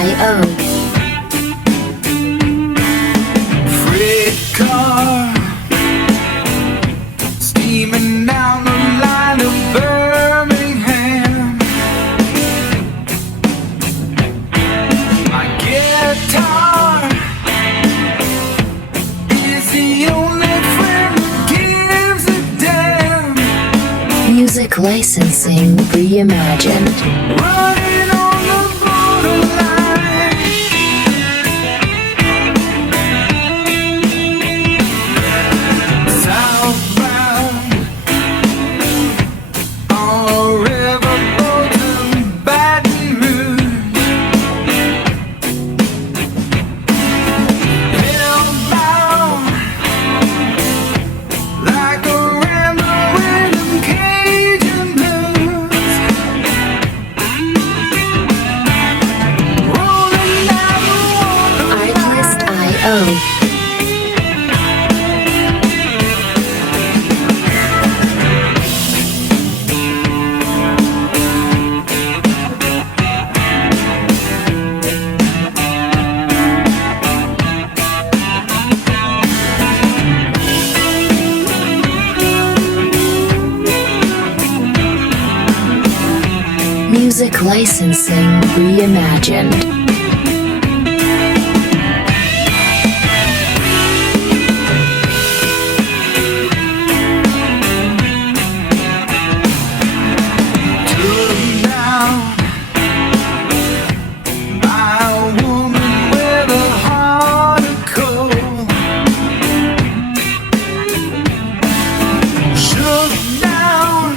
Artlist.io. Freight car steaming down the line of Birmingham. My guitar is the only friend who gives a damn. Music licensing reimagined. Running on the borderline. Southbound on a riverboat to Baton Rouge. Hellbound like a rambler with them Cajun blues. Rolling down the Artlist.io. Music licensing reimagined. turned down by a woman with a heart of coal. Shook down,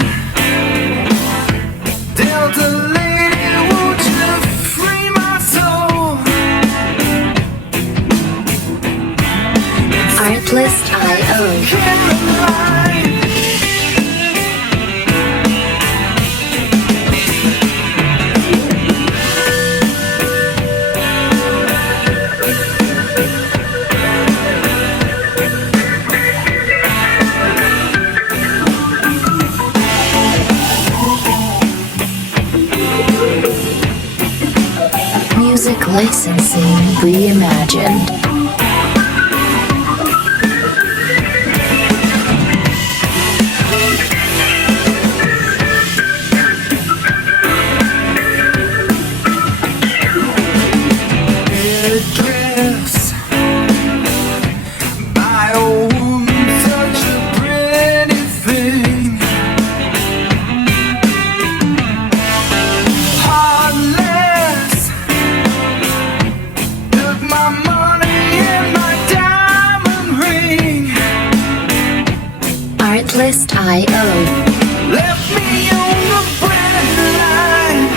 Delta lady, won't you free my soul? Artlist.io. Caroline. Music licensing reimagined. Dress by a woman, such a pretty thing. Heartless, took my money and my diamond ring. Artlist.io. Left me on the bread line.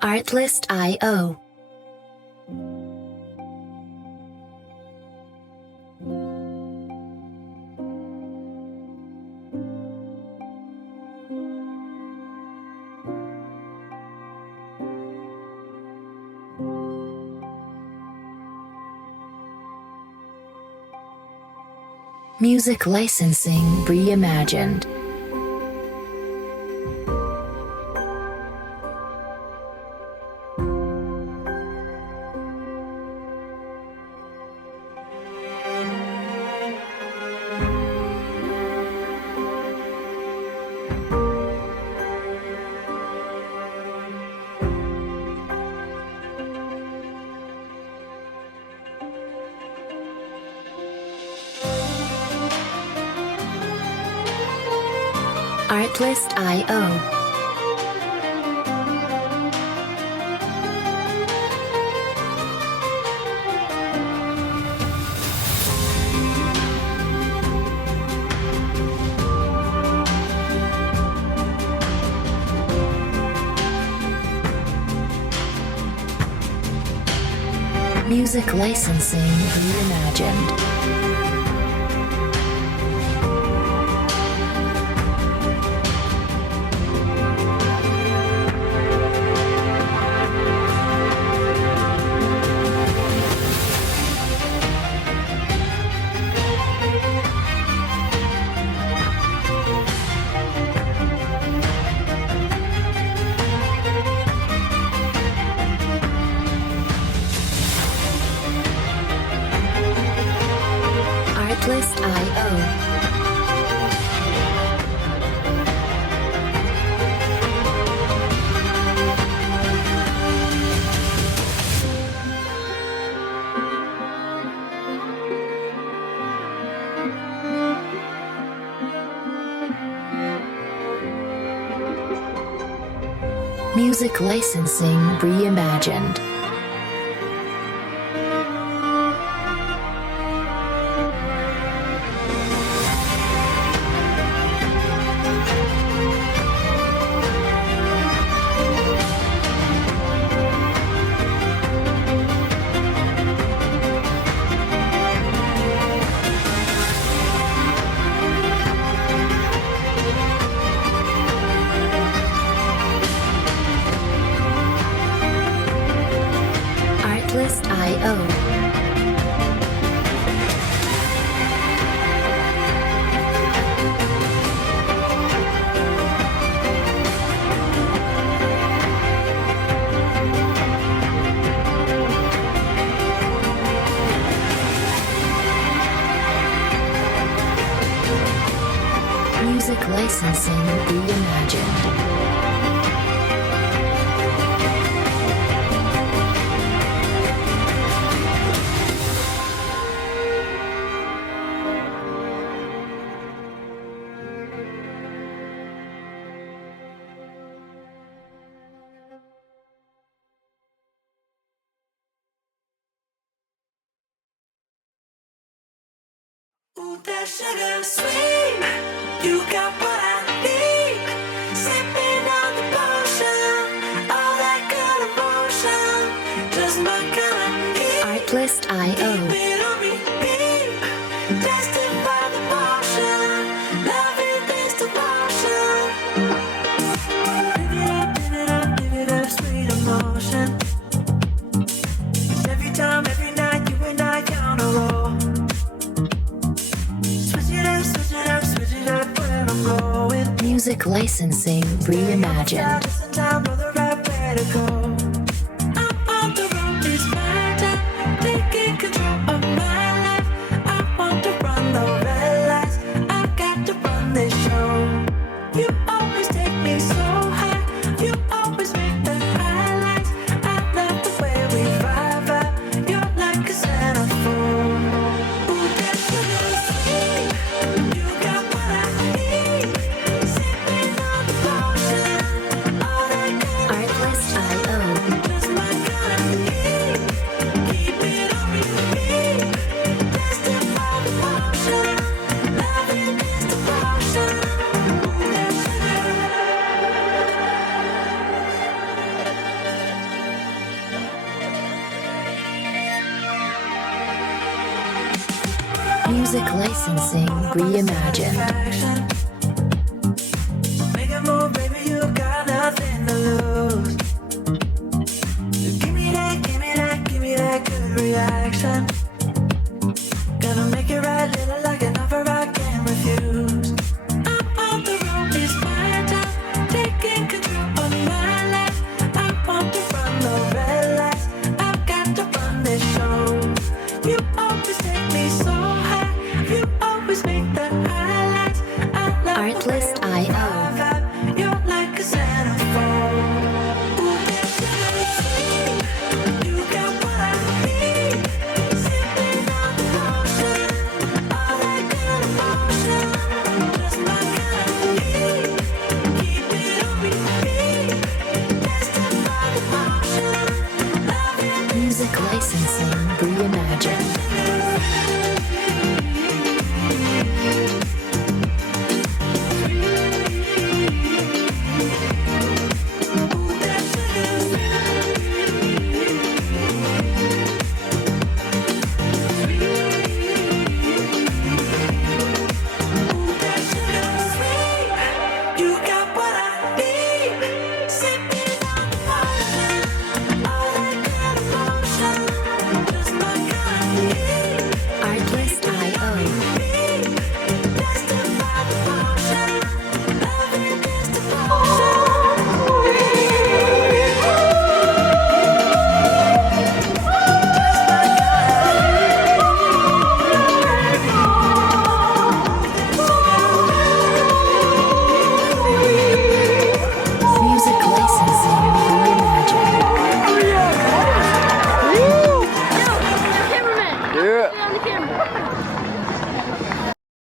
Artlist.io. Music licensing reimagined. Artlist.io. Music licensing reimagined. Artlist.io. Music licensing reimagined. Artlist.io. Music licensing reimagined. Ooh, that sugar sweet, you got what I need. Sipping on the potion, all that good emotion, just my kind of heat. Artlist.io. Keep it on repeat, testify the potion, loving this devotion. Live it up, sweet emotion. Every time, every night, you and I on a roll. Music licensing reimagined. Artlist.io. Music licensing reimagined. Make a move, baby, you got nothing to lose. Give me that good reaction. Gonna make it right, little like an offer I can't refuse. I'm on the road, it's my time, taking control of my life. I want to run the red lights, I've got to run this show. You always take me so high, you always make the highlights. I love Artlist.io. you're like a centerfold. Ooh, you got what I need. Sipping on the ocean, all that good emotion, just my kind of heat. Keep it on repeat, destined by the motion. Love it. Music licensing reimagined.